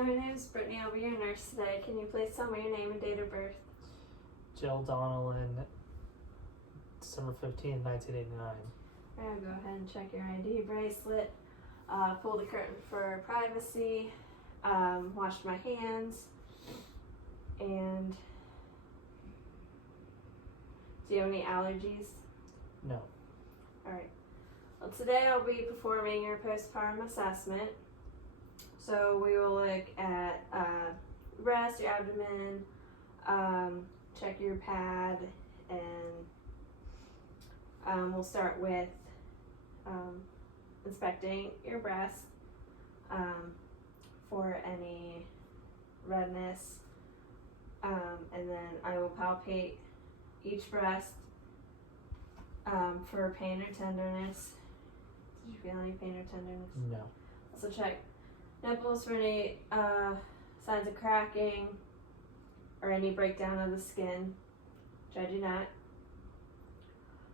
My name is Brittany. I'll be your nurse today. Can you please tell me your name and date of birth? Jill Donnellan, December 15th, 1989. I'll go ahead and check your ID bracelet. Pull the curtain for privacy. Washed my hands. And do you have any allergies? No. Alright. Well, today I'll be performing your postpartum assessment. So we will look at breast, your abdomen, check your pad, and we'll start with inspecting your breast for any redness, and then I will palpate each breast for pain or tenderness. Did you feel any pain or tenderness? No. Also check nipples for any signs of cracking or any breakdown of the skin, which I do not.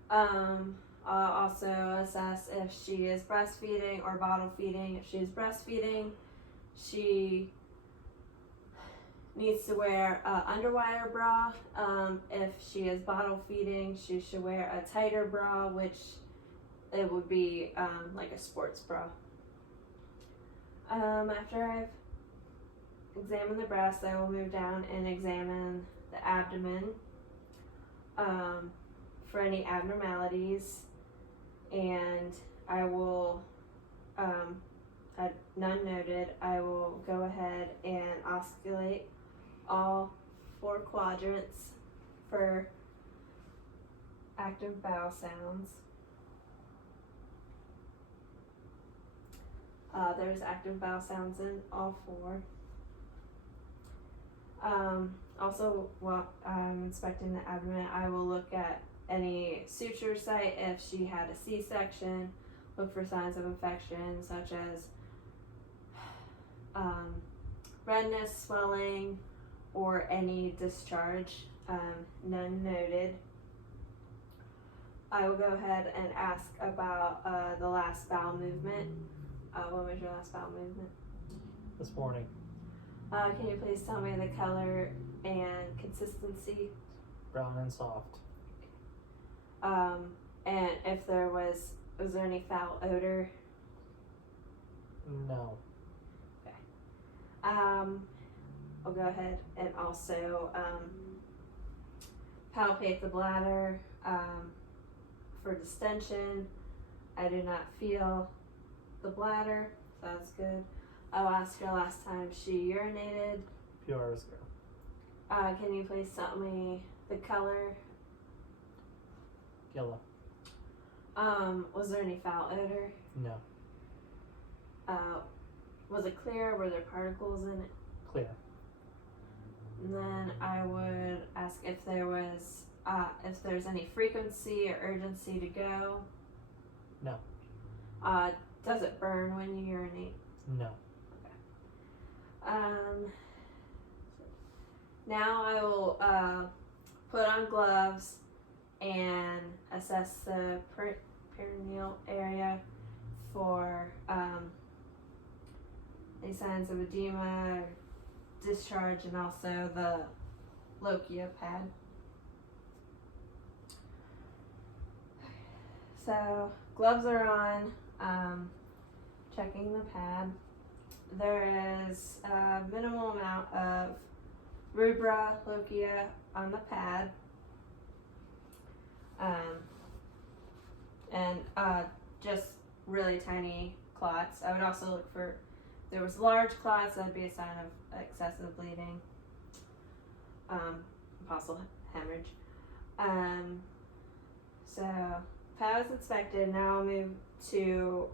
I'll also assess if she is breastfeeding or bottle feeding. If she is breastfeeding, she needs to wear an underwire bra. If she is bottle feeding, she should wear a tighter bra, which it would be like a sports bra. After I've examined the breast, I will move down and examine the abdomen for any abnormalities, and I will, at none noted, I will go ahead and osculate all 4 quadrants for active bowel sounds. There's active bowel sounds in all 4. Also, while I'm inspecting the abdomen, I will look at any suture site if she had a C-section, look for signs of infection such as redness, swelling, or any discharge, none noted. I will go ahead and ask about the last bowel movement. When was your last bowel movement? This morning. Can you please tell me the color and consistency? Brown and soft. And if there was there any foul odor? No. Okay. I'll go ahead and also palpate the bladder for distension. I do not feel the bladder, so that's good. I'll ask her last time she urinated. A few hours ago. Can you please tell me the color? Yellow. Was there any foul odor? No. Was it clear? Were there particles in it? Clear. And then I would ask if there was, if there's any frequency or urgency to go. No. Does it burn when you urinate? No. Now I will put on gloves and assess the perineal area for any signs of edema, discharge, and also the lochia pad. So gloves are on, checking the pad. There is a minimal amount of rubra, lochia on the pad, and just really tiny clots. I would also look for, if there was large clots, that'd be a sign of excessive bleeding, possible hemorrhage. So pad was inspected. Now I'll move to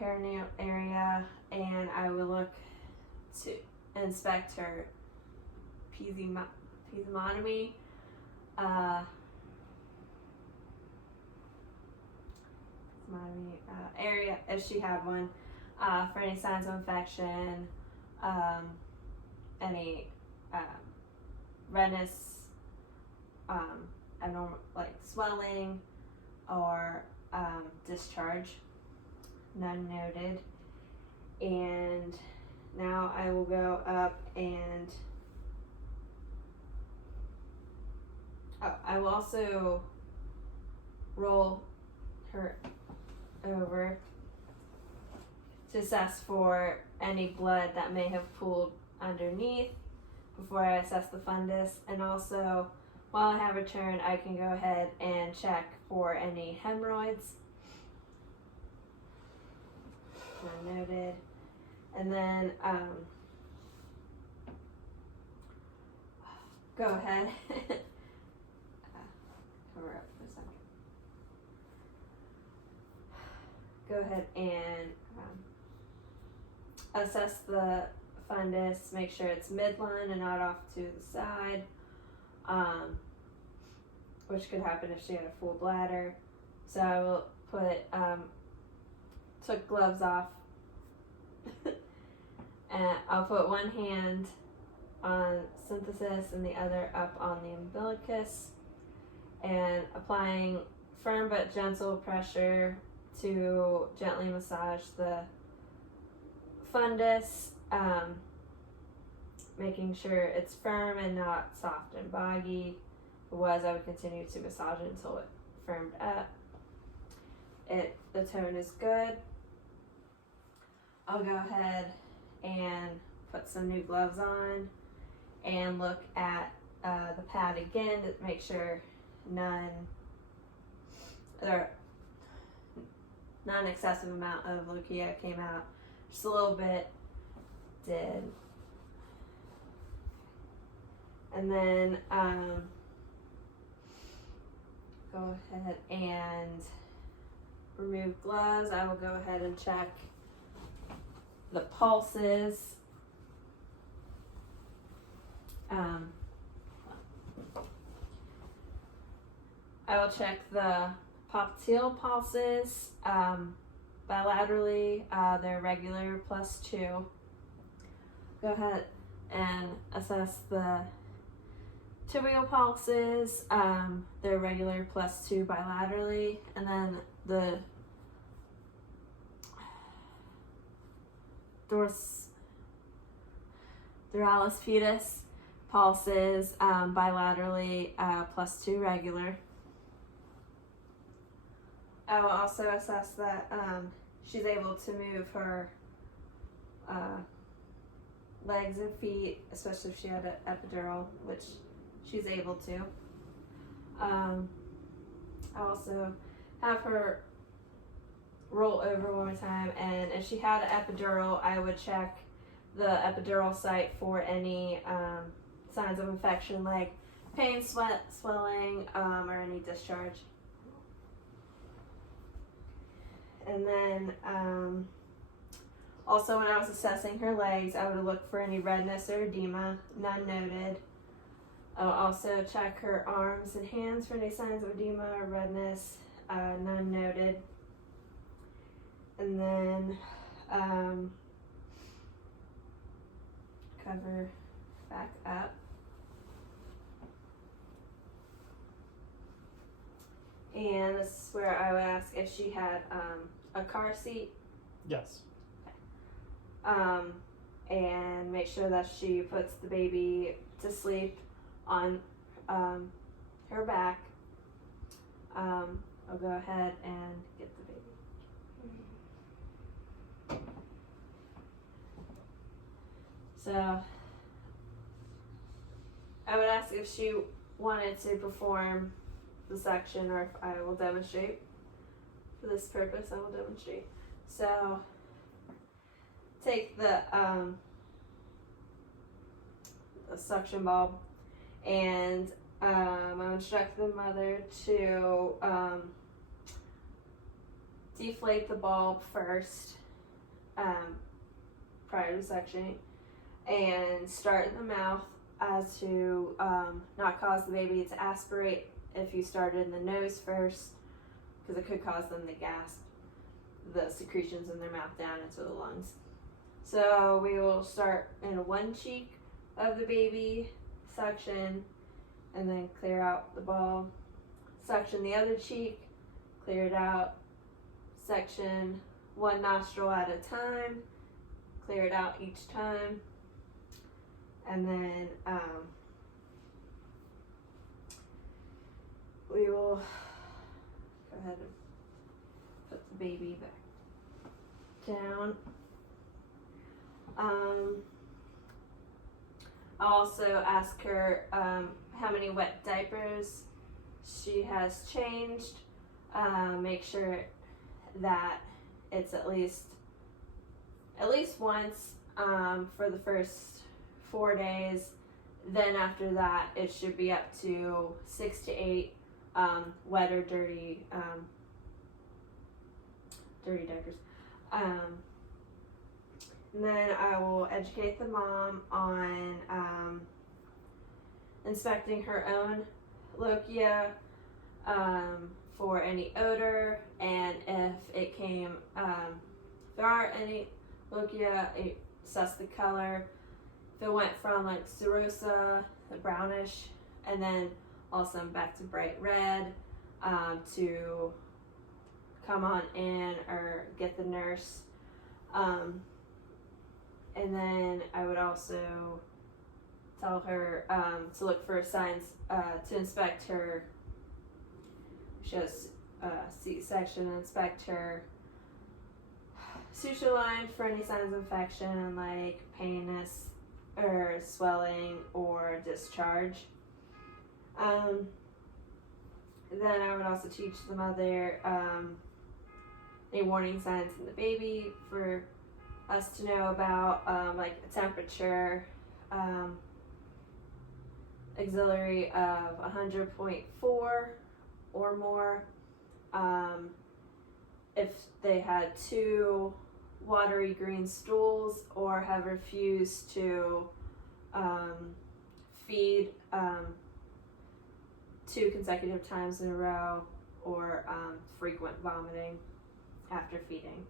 perineal area, and I will look to inspect her episiotomy, area if she had one, for any signs of infection, any redness, abnormal like swelling or discharge, none noted. And now I will go up and I will also roll her over to assess for any blood that may have pooled underneath before I assess the fundus. And also, while I have her turn, I can go ahead and check for any hemorrhoids. None noted. And then go ahead. Cover up for a second. Go ahead and assess the fundus, make sure it's midline and not off to the side, which could happen if she had a full bladder. So I will took gloves off, and I'll put one hand on synthesis and the other up on the umbilicus, and applying firm but gentle pressure to gently massage the fundus, making sure it's firm and not soft and boggy. If it was, I would continue to massage it until it firmed up. The tone is good. I'll go ahead and put some new gloves on and look at the pad again to make sure non-excessive amount of lochia came out. Just a little bit did. And then go ahead and remove gloves. I will go ahead and check the pulses. I will check the popliteal pulses bilaterally. They're regular +2. Go ahead and assess the tibial pulses. They're regular +2 bilaterally, and then the doralis pedis pulses bilaterally +2 regular. I will also assess that she's able to move her legs and feet, especially if she had an epidural, which she's able to. I also have her roll over one more time, and if she had an epidural, I would check the epidural site for any signs of infection like pain, swelling, or any discharge. And then also when I was assessing her legs, I would look for any redness or edema, none noted. I'll also check her arms and hands for any signs of edema or redness, none noted. And then cover back up. And this is where I would ask if she had a car seat. Yes. And make sure that she puts the baby to sleep on her back. I'll go ahead and get the baby. So I would ask if she wanted to perform the section, or if I will demonstrate. For this purpose, I will demonstrate. So take the suction bulb, and I'll instruct the mother to deflate the bulb first prior to suctioning, and start in the mouth as to not cause the baby to aspirate if you started in the nose first, because it could cause them to gasp the secretions in their mouth down into the lungs. So we will start in one cheek of the baby, suction, and then clear out the bulb. Suction the other cheek, clear it out, section one nostril at a time, clear it out each time. And then we will go ahead and put the baby back down. I'll also ask her how many wet diapers she has changed. Make sure that it's at least once for the first 4 days. Then after that, it should be up to 6 to 8 wet or dirty diapers. And then I will educate the mom on inspecting her own lochia for any odor, and if it came, if there are any lochia, assess the color. If it went from like serosa, the brownish, and then also back to bright red, to come on in or get the nurse. And then I would also tell her to look for signs, to inspect her. She has C-section, inspect her suture line for any signs of infection like painness or swelling or discharge. Then I would also teach the mother any warning signs in the baby for us to know about, like a temperature, auxiliary of 100.4 or more. If they had 2 watery green stools or have refused to feed 2 consecutive times in a row, or frequent vomiting after feeding.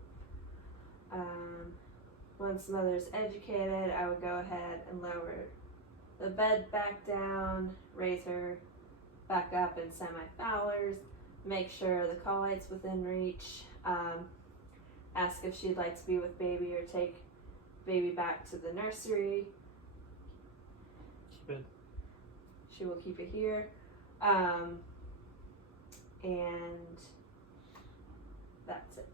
Once the mother's educated, I would go ahead and lower the bed back down, raise her back up in semi-fowlers, make sure the collight's within reach, ask if she'd like to be with baby or take baby back to the nursery. Keep it. She will keep it here. And that's it.